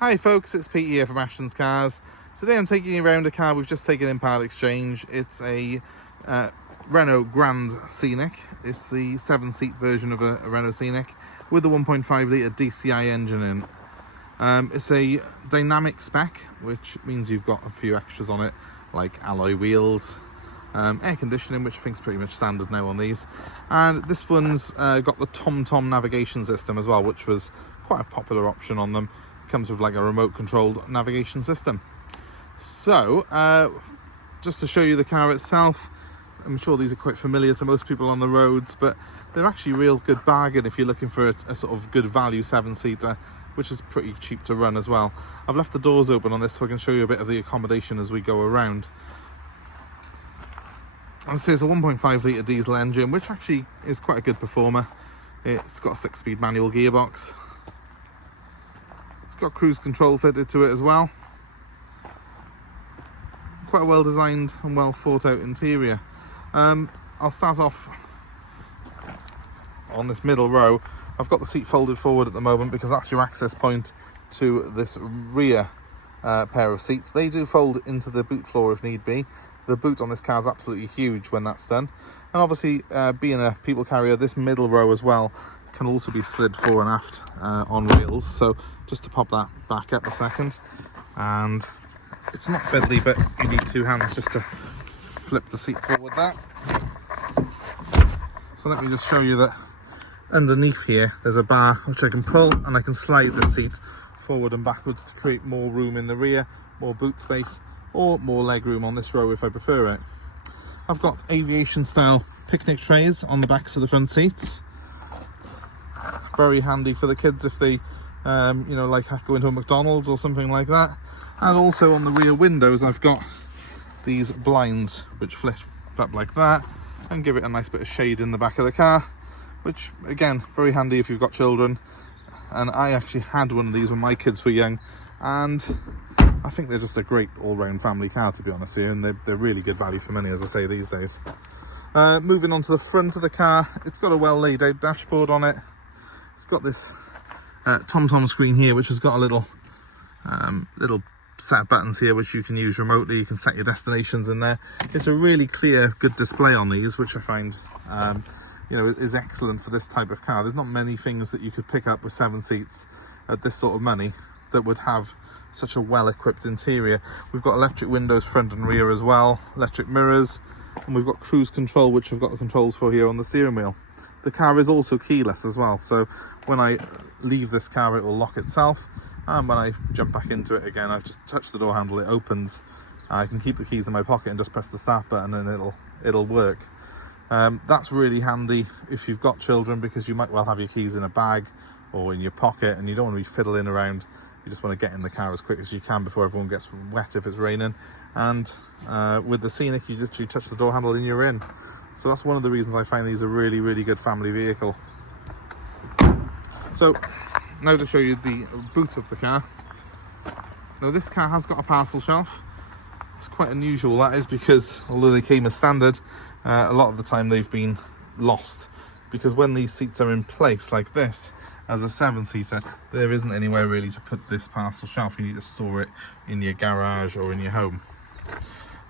Hi folks, it's Pete here from Ashton's Cars. Today I'm taking you around a car we've just taken in part exchange. It's a Renault Grand Scenic. It's the 7-seat version of a Renault Scenic with the 1.5 litre DCI engine in. It's a dynamic spec, which means you've got a few extras on it, like alloy wheels, air conditioning, which I think is pretty much standard now on these. And this one's got the TomTom navigation system as well, which was quite a popular option on them. Comes with like a remote controlled navigation system. So just to show you the car itself, I'm sure these are quite familiar to most people on the roads, but they're actually a real good bargain if you're looking for a sort of good value 7-seater, which is pretty cheap to run as well. I've left the doors open on this so I can show you a bit of the accommodation as we go around. And so it's a 1.5 litre diesel engine, which actually is quite a good performer. It's got a 6-speed manual gearbox. Got cruise control fitted to it as well. Quite a well designed and well thought out interior. I'll start off on this middle row. I've got the seat folded forward at the moment because that's your access point to this rear pair of seats. They do fold into the boot floor if need be. The boot on this car is absolutely huge when that's done. And obviously being a people carrier, this middle row as well can also be slid fore and aft on wheels. So just to pop that back up a second, and it's not fiddly, but you need 2 hands just to flip the seat forward that. So let me just show you that underneath here there's a bar which I can pull, and I can slide the seat forward and backwards to create more room in the rear, more boot space, or more leg room on this row if I prefer it. I've got aviation style picnic trays on the backs of the front seats. Very handy for the kids if they you know, like going to a McDonald's or something like that. And also on the rear windows I've got these blinds which flip up like that and give it a nice bit of shade in the back of the car, which again, very handy if you've got children. And I actually had one of these when my kids were young, and I think they're just a great all-round family car, to be honest with you, and they're really good value for money, as I say, these days. Moving on to the front of the car, it's got a well laid out dashboard on it. It's got this TomTom screen here, which has got a little set of buttons here which you can use remotely. You can set your destinations in there. It's a really clear, good display on these, which I find you know, is excellent for this type of car. There's not many things that you could pick up with 7 seats at this sort of money that would have such a well-equipped interior. We've got electric windows front and rear as well, electric mirrors, and we've got cruise control, which we've got the controls for here on the steering wheel. The car is also keyless as well, so when I leave this car it will lock itself, and when I jump back into it again, I've just touched the door handle, it opens. I can keep the keys in my pocket and just press the start button and it'll work. That's really handy if you've got children, because you might well have your keys in a bag or in your pocket and you don't want to be fiddling around. You just want to get in the car as quick as you can before everyone gets wet if it's raining. And with the Scenic, you touch the door handle and you're in. So that's one of the reasons I find these a really, really good family vehicle. So now to show you the boot of the car. Now this car has got a parcel shelf. It's quite unusual, that is, because although they came as standard, a lot of the time they've been lost, because when these seats are in place like this as a 7-seater, there isn't anywhere really to put this parcel shelf. You need to store it in your garage or in your home.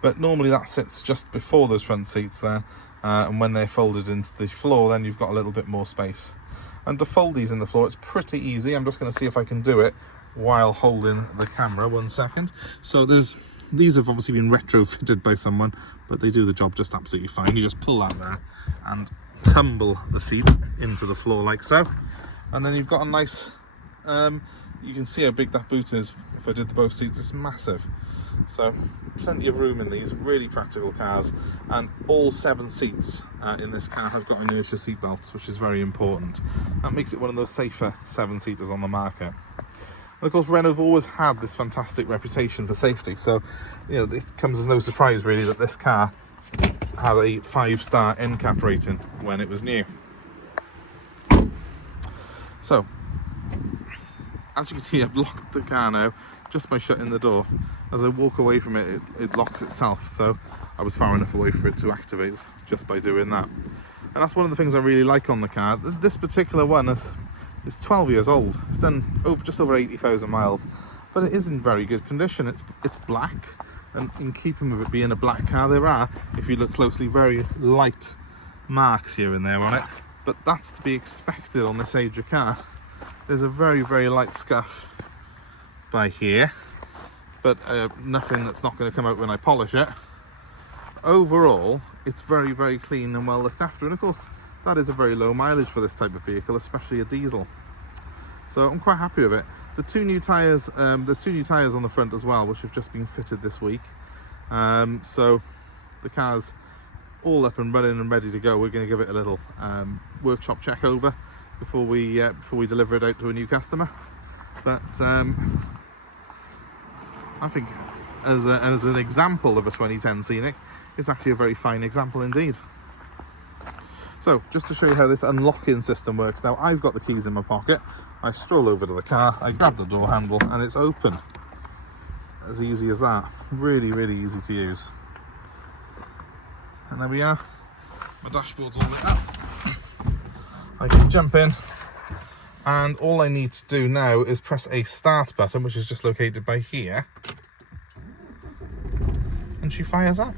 But normally that sits just before those front seats there, and when they're folded into the floor, then you've got a little bit more space. And to fold these in the floor, it's pretty easy. I'm just going to see if I can do it while holding the camera. 1 second. So these have obviously been retrofitted by someone, but they do the job just absolutely fine. You just pull that there and tumble the seat into the floor like so, and then you've got a nice you can see how big that boot is. If I did the both seats, it's massive. So plenty of room in these, really practical cars. And all 7 seats in this car have got inertia seat belts, which is very important. That makes it one of those safer 7-seaters on the market. And of course, Renault have always had this fantastic reputation for safety, so you know, it comes as no surprise really that this car had a 5-star NCAP rating when it was new. So as you can see, I've locked the car now just by shutting the door. As I walk away from it, it locks itself, so I was far enough away for it to activate just by doing that. And that's one of the things I really like on the car. This particular one is 12 years old. It's done just over 80,000 miles. but it is in very good condition. It's black, and in keeping with it being a black car, there are, if you look closely, very light marks here and there on it, but that's to be expected on this age of car. There's a very, very light scuff by here, but nothing that's not going to come out when I polish it. Overall, it's very, very clean and well looked after, and of course that is a very low mileage for this type of vehicle, especially a diesel. So I'm quite happy with it. The two new tyres, there's two new tyres on the front as well, which have just been fitted this week. So the car's all up and running and ready to go. We're going to give it a little workshop check over before we deliver it out to a new customer. But I think as an example of a 2010 Scenic, it's actually a very fine example indeed. So just to show you how this unlocking system works, now I've got the keys in my pocket. I stroll over to the car, I grab the door handle, and it's open. As easy as that. Really, really easy to use. And there we are. My dashboard's all lit up. I can jump in, and all I need to do now is press a start button, which is just located by here, and she fires up.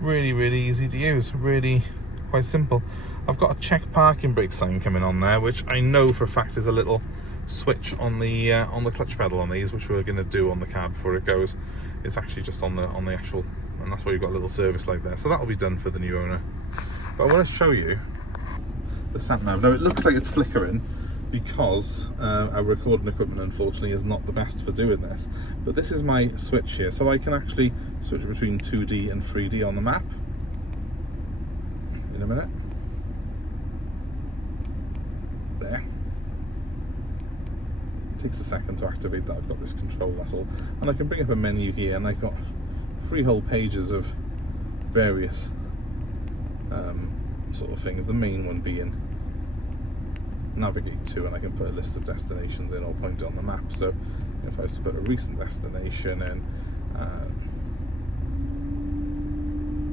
Really, really easy to use. Really quite simple. I've got a check parking brake sign coming on there, which I know for a fact is a little switch on the clutch pedal on these, which we're going to do on the car before it goes. It's actually just on the actual, and that's why you've got a little service light there. So that'll be done for the new owner. But I want to show you the sat nav. Now it looks like it's flickering because our recording equipment unfortunately is not the best for doing this. But this is my switch here, so I can actually switch between 2D and 3D on the map. In a minute. There. It takes a second to activate that. I've got this control, that's all. And I can bring up a menu here, and I've got 3 whole pages of various sort of things. The main one being navigate to, and I can put a list of destinations in or point it on the map. So if I was to put a recent destination in,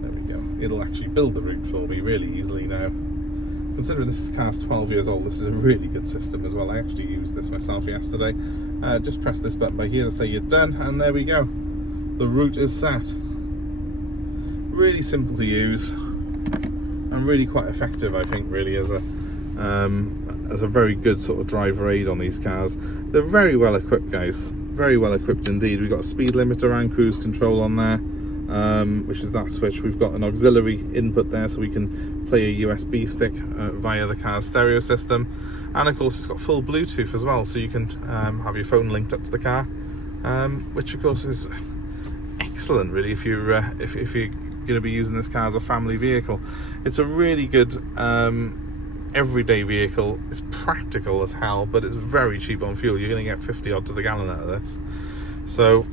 there we go, it'll actually build the route for me really easily now. Considering this car's 12 years old, this is a really good system as well. I actually used this myself yesterday. Just press this button by here to say you're done, and there we go. The route is set. Really simple to use, and really quite effective, I think, really as a very good sort of driver aid on these cars. They're very well equipped, guys. Very well equipped indeed. We've got a speed limiter and cruise control on there, which is that switch. We've got an auxiliary input there, so we can play a USB stick via the car's stereo system, and of course it's got full Bluetooth as well, so you can have your phone linked up to the car, which of course is excellent really if you're going to be using this car as a family vehicle. It's a really good everyday vehicle. It's practical as hell, but it's very cheap on fuel. You're going to get 50 odd to the gallon out of this, so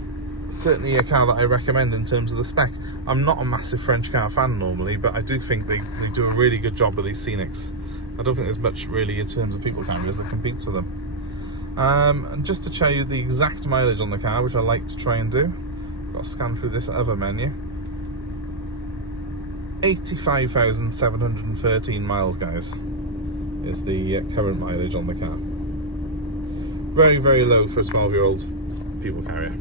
certainly a car that I recommend in terms of the spec. I'm not a massive French car fan normally, but I do think they do a really good job with these Scenics. I don't think there's much really in terms of people carriers that competes with them. And just to show you the exact mileage on the car, which I like to try and do, I've got to scan through this other menu. 85,713 miles, guys, is the current mileage on the car. Very, very low for a 12-year-old people carrier.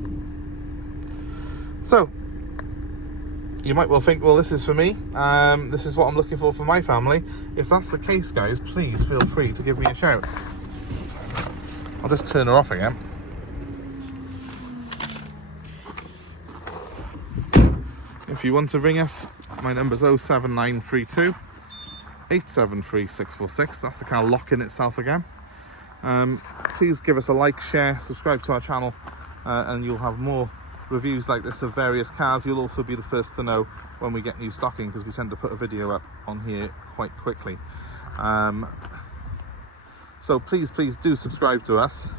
So you might well think, well, this is for me, this is what I'm looking for my family. If that's the case, guys, please feel free to give me a shout. I'll just turn her off again. If you want to ring us, my number's 07932 873 646. That's the car locking itself again. Please give us a like, share, subscribe to our channel, and you'll have more reviews like this of various cars. You'll also be the first to know when we get new stocking, because we tend to put a video up on here quite quickly. So please do subscribe to us.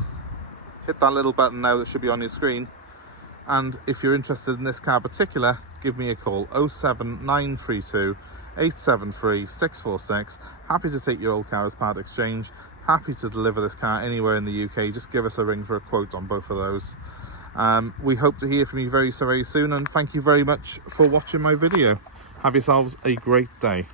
Hit that little button now that should be on your screen, and if you're interested in this car in particular, give me a call. 07932 873 646. Happy to take your old car as part exchange. Happy to deliver this car anywhere in the UK. Just give us a ring for a quote on both of those. We hope to hear from you very soon, and thank you very much for watching my video. Have yourselves a great day.